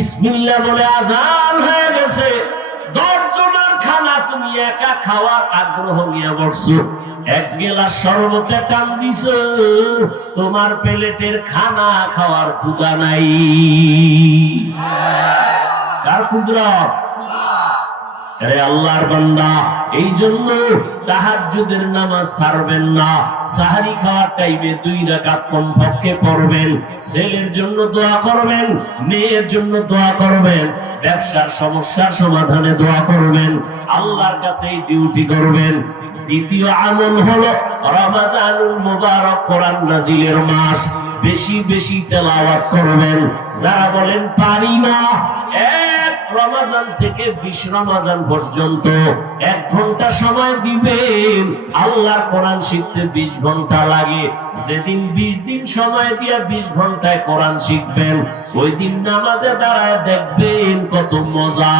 বিসমিল্লা বলে আজান হয়ে গেছে। দশজনের খানা তুমি একা খাওয়ার আগ্রহ নিয়ে বসছো। এক গেলা শরবতে টান দিছ। তোমার প্লেটের খানা খাওয়ার ক্ষুদা নাই। কার ক্ষুদ্র আল্লাহর বান্দা ব্যবসার সমস্যার সমাধানে দোয়া করবেন, আল্লাহর কাছে ডিউটি করবেন। দ্বিতীয় আমল হলো রমাজানুল মুবারক কোরআন নাজিলের মাস। বেশি বেশি তেলাওয়াত করবেন। যারা বলেন পারি না রমাজান থেকে বিশ রমাজান পর্যন্ত এক ঘণ্টা সময় দিবেন। আল্লাহর কোরআন শিখতে বিশ ঘণ্টা লাগে। যেদিন বিশ দিন সময় দিয়া বিশ ঘন্টায় কোরআন শিখবেন, ওই দিন নামাজে দাঁড়ায় দেখবেন কত মজা।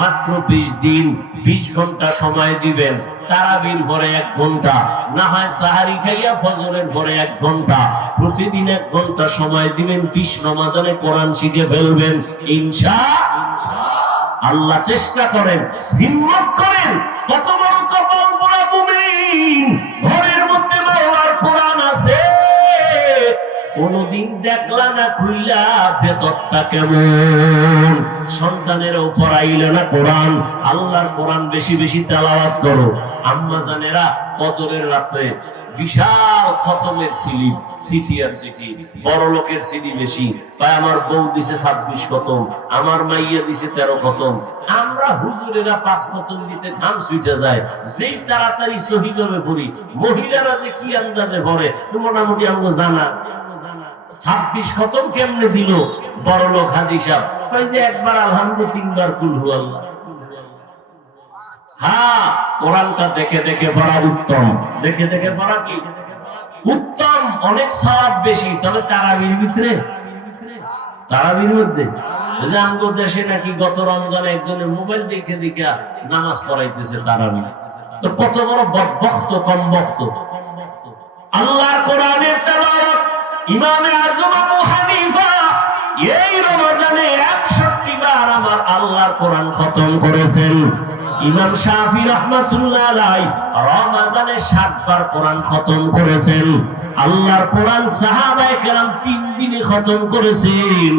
মাত্র বিশ দিন বিশ ঘণ্টা সময় দিবেন, তারাবির পরে এক ঘণ্টা, না হয় সাহারি খাইয়া ফজরের পরে এক ঘণ্টা। প্রতিদিন এক ঘণ্টা সময় দিবেন, বিশ রমাজানে কোরআন শিখে ফেলবেন। ইনশা আল্লাহ চেষ্টা করেন, হিম্মত করেন, কত বড় কপাল মুমিন, ঘরের মধ্যে মাওলার কোরআন আছে। কোনদিন দেখলা না খুইলা ভেতরটা কেমন? সন্তানের উপর আইলে না কোরআন। আল্লাহর কোরআন বেশি বেশি তেলাওয়াত করো। আম্মা জানেরা কদরের রাত্রে বিশাল খতমের সিলি সিটি বড় লোকের বেশি। আমার বউ দিছে ছাব্বিশ খতম, আমার মাইয়া দিছে তেরো খতম। আমরা হুজুরেরা পাঁচ খতম দিতে ঘাম ছুটে যায়। যেই তাড়াতাড়ি সহিভাবে পড়ি, মহিলারা যে কি আন্দাজে পড়ে মোটামুটি আমাকে জানা। ছাব্বিশ খতম কেমনে দিল? বড় লোক হাজি সাহেব একবার আলহামদুলিল্লাহ তিনবার আল্লাহ। হ্যাঁ কোরআনটা দেখে দেখে পড়া উত্তম। দেখে দেখে পড়া কি? উত্তম, অনেক সওয়াব বেশি। তবে তারাবির ভিতরে? তারাবির মধ্যে? যে আমগো দেশে নাকি গত রমজানে একজনের মোবাইল দেখে দেখে নামাজ পড়াইতেছে তারাবি। তো কত বড় বক্ত কম বক্ত আল্লাহর কোরআনের তেলাওয়াত ইমামে আজম আবু হানিফা এই রমজানে 61 বার আমার আল্লাহর কোরআন খতম করেছেন। ইমাম শাফি রহমাতুল্লাহ আলাই রমজানে 60 বার কোরআন খতম করেছেন। আল্লাহর কোরআন সাহাবায়ে কেরাম তিন দিনে খতম করেছেন।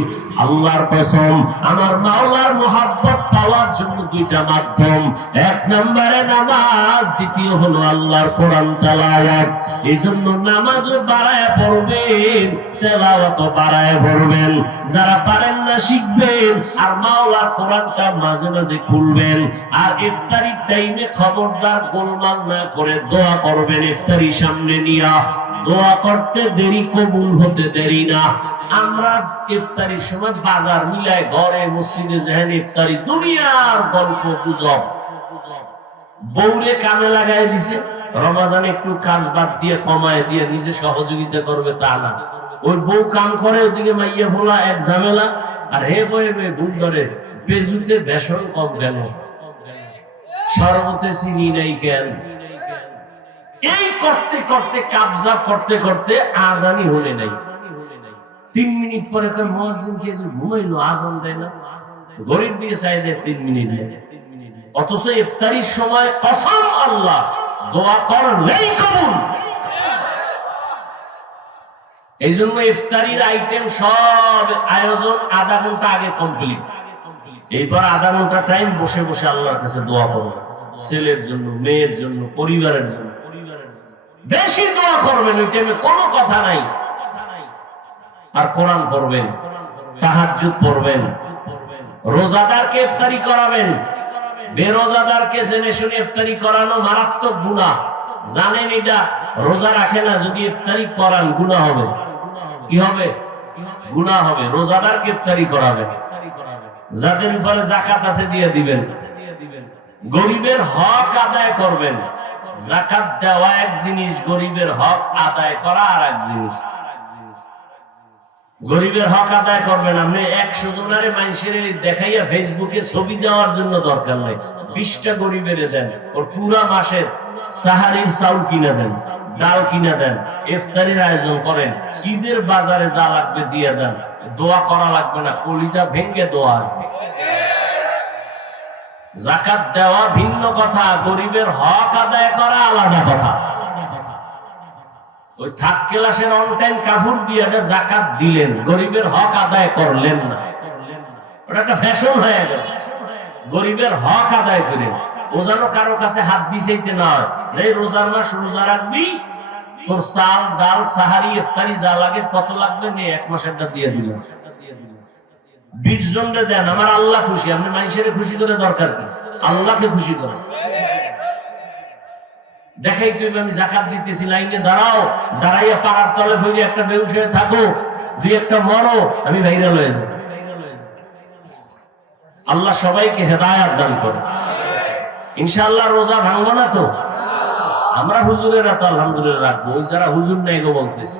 আল্লাহর কসম, আমার মাওলার মোহাব্বত পাওয়ার জন্য দুইটা মাধ্যম। এক নম্বরে নামাজ, দ্বিতীয় হলো আল্লাহর কোরআন তেলাওয়াত। এই জন্য নামাজও বাড়ায় পড়বেন, তেলাওয়াতও বাড়ায় পড়বেন। যারা পারেন না শিখবেন, আর মাওলার কোরআনটা মাঝে মাঝে খুলবেন। আর ইফতারির টাইমে খবরদার গোলমাল না করে দোয়া করবেন ইফতারি সামনে নিয়া। দোয়া করতে দেরি, কবুল হতে দেরি না। আমরা ইফতারির সময় বাজার মিলায় ঘরে, মসজিদে ইফতারি, দুনিয়ার গল্প গুজব। কামে লাগাই দিছে, রমাজান একটু কাজ বাদ দিয়ে কমায় দিয়ে নিজে সহযোগিতা করবে তা না। ওই বউ কাম করে, ওদিকে মাইয়া ভোলা, এক ঝামেলা। আর হে বয়ে বয়ে ভুল ধরে পেজুতে বেসন কম কেন? শরবতে চিনি নেই কেন? এই করতে করতে, কাবজা করতে করতে আজানি হলে নাই। তিন মিনিট পরে কর মহাজিন কে ঘুমাইলো? আজান দেয় না। গরিব দিয়ে চাই দেয় তিন মিনিট অথচ ইফতারির সময় কসম আল্লাহ, দোয়া কর নেই কবুল। এই জন্য ইফতারির আইটেম সব আয়োজন আধা ঘণ্টা আগে কমপ্লিট এইবার আধা ঘণ্টা টাইম বসে বসে আল্লাহর কাছে দোয়া করব ছেলের জন্য, মেয়ের জন্য, পরিবারের জন্য। বেশি দোয়া করবেন, ওই টাইমে কোনো কথা নাই। আর কোরআন পড়বেন, তাহাজ্জুদ পড়বেন, রোজাদারকে ইফতারি করাবেন। বেরোজাদারকে জেনে শুনে ইফতারি করানো মারাত্মক গুনাহ জানেন এটা? রোজা রাখে না, যদি ইফতারি করান গুনাহ হবে। কি হবে? গুনাহ হবে। রোজাদারকে ইফতারি করাবেন। যাদের উপরে জাকাত আছে দিয়ে দিবেন। গরিবের হক আদায় করবেন। জাকাত দেওয়া এক জিনিস, গরিবের হক আদায় করা আর এক জিনিস। গরিবের হক আদায় করবেন আপনি। একশো জনের মানুষের দেখাইয়া ফেসবুকে ছবি দেওয়ার জন্য দরকার নাই। বিশটা গরিবের দেন। ওর পুরা মাসের সাহারির চাউল কিনে দেন, ডাল কিনে দেন, ইফতারির আয়োজন করেন। ঈদের বাজারে যা লাগবে দিয়ে দেন। দোয়া করা লাগবে না, কলিজা ভেঙ্গে দোয়া আসবে। জাকাত দেওয়া ভিন্ন কথা, গরিবের হক আদায় করা আলাদা কথা। ওই থাক ক্লাসের অন টাইম কাপড় দিয়ে জাকাত দিলেন, গরিবের হক আদায় করলেন না। ওটা একটা ফ্যাশন হয়ে গেল। গরিবের হক আদায় করে ও যেন কারও কাছে হাত বিছাইতে না রোজার মাস রোজা রাখবি তোর চাল, ডাল, সাহারি, ইফতারি যা লাগে, কত লাগবে নে, এক মাসেরটা দিয়ে দিলাম। বিশ জনরে দেন, আমার আল্লাহ খুশি, আপনি মানুষের খুশি করে দরকার কি? আল্লাহকে খুশি করে দেখাই তুমি আমি জাকাত দিতেছি, লাইনে দাঁড়াও, দাঁড়াইয়া তলে বইলে একটা বেউস হয়ে থাকো, দুই একটা মরো, আমি ভাইরাল হয়ে যাব। আল্লাহ সবাইকে হেদায়াত দান করে। ইনশাআল্লাহ রোজা ভাঙবো না তো? আমরা হুজুরেরা তো আলহামদুলিল্লাহ রাখব যারা হুজুর নেই গো বলতেছে।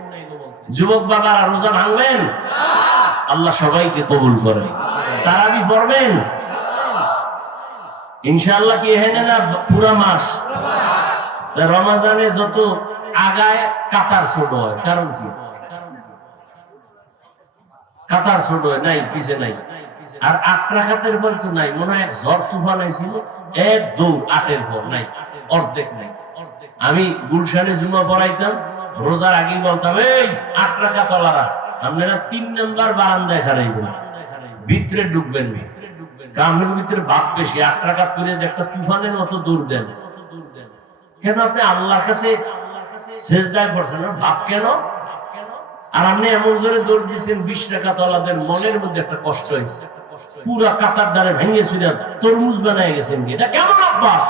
যুবক বাবারা রোজা ভাঙবেন? আল্লাহ সবাইকে কবুল করে। তারাবি পড়বেন ইনশাআল্লাহ কি এখানে না পুরা মাস? রমাজানে যত আগায় কাতার ছোট হয়, কারণ কি? কাতার ছোট হয়, নাই, পিছে নাই। আর আট রাখাতের পর তো নাই, মনে হয় ঝড় তুফান আইছিল এক দৌড় আটের পর, নাই, অর্ধেক নাই। আমি গুলশানে জুমা পড়াইতাম, রোজার আগে বলতাম, এই, আট রাখা তলারা আপনারা তিন নাম্বার বারান্দায় খারাইবেন ভিতরে ঢুকবেন গ্রামের ভিতরে ভাব বেশি, আট টাকা যে একটা তুফানের মতো দেন। কেন আপনি আল্লাহর কাছে পড়ছেন? ভাব কেন? আর আপনি এমন জোরে দৌড় দিচ্ছেন বিশ টাকা তলাদের মনের মধ্যে একটা কষ্ট হয়েছে। পুরা কাতার দ্বারে ভেঙে চুরে তরমুজ বানায় গেছেন। এটা কেমন অভ্যাস?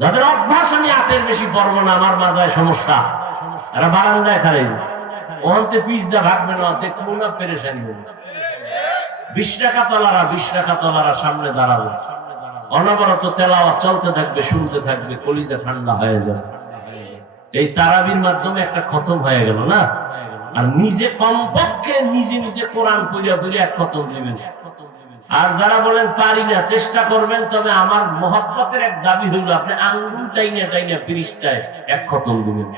যাদের অভ্যাস আমি আটের বেশি পড়ব না, আমার মাজায় সমস্যা। এরা বারান্দায় খারাই ওহান্তে পিস দা ভাগবে না, অন্তে কোনো পেরেশানি হবে। বিশ টাকা তলারা, বিশ টাকা তলারা সামনে দাঁড়াবে। অনবরত তেলাওয়া চলতে থাকবে, শুনতে থাকবে, কলিজা ঠান্ডা হয়ে যাবে। এই তারাবির মাধ্যমে একটা খতম হয়ে গেল না? আর নিজে কমপক্ষে নিজে নিজে কোরআন পড়িয়া এক খতম দিবেন আর যারা বলেন পারি না, চেষ্টা করবেন, তবে আমার মহাব্বতের এক দাবি হইল, আপনি আঙ্গুল টাইনা টাইনা ফিরিস্টায় এক খতম দিবেন।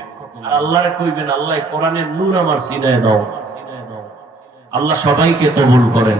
আল্লাহরে কইবেন, আল্লাহ কোরআনের নূর আমার সিনায় দাও। আল্লাহ সবাইকে কবুল করেন।